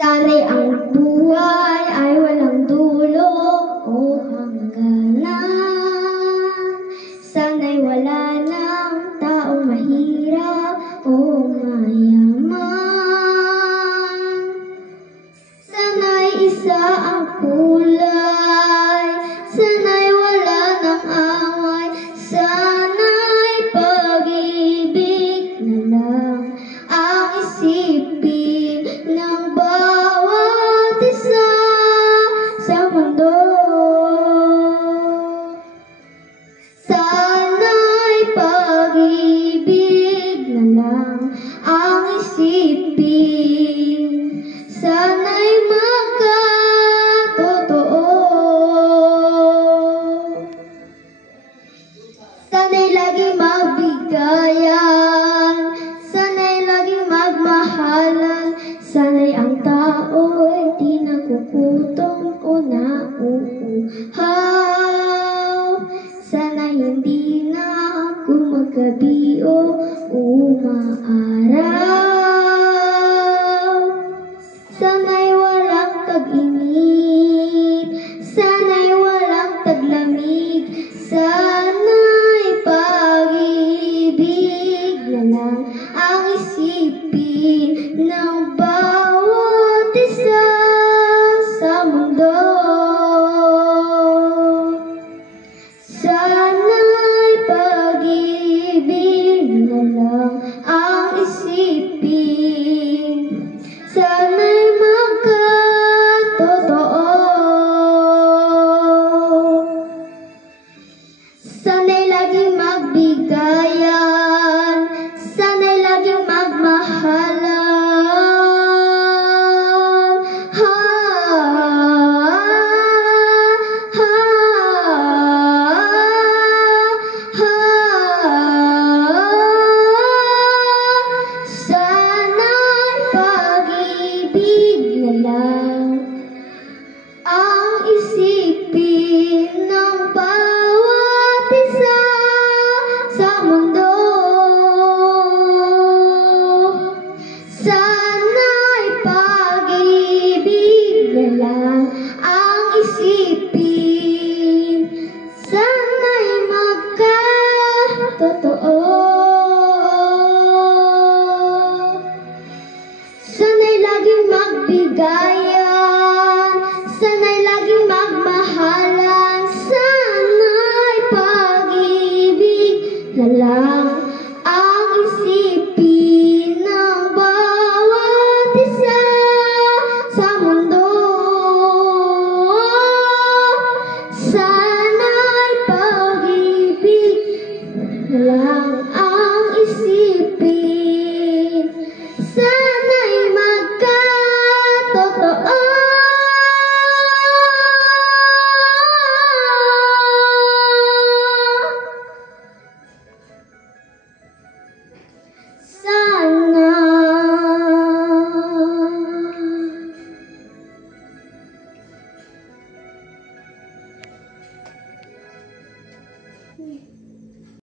Sana'y ang buhay ay walang dulo o hangganan. Sana'y wala ng taong mahirap o mayaman. Sana'y isa ang kulay, sana'y wala ng away, sana'y pag-ibig na lang ang isipin ng bawat isa sa mundo. Sana'y pag-ibig na lang ang isipin, sana'y magkatotoo. Sana'y laging magbigayan, sana'y laging magmahalan, sana'y ang tao'y di nagugutom o nauuhaw. Sana'y hindi na ako maggabi o umaaraw.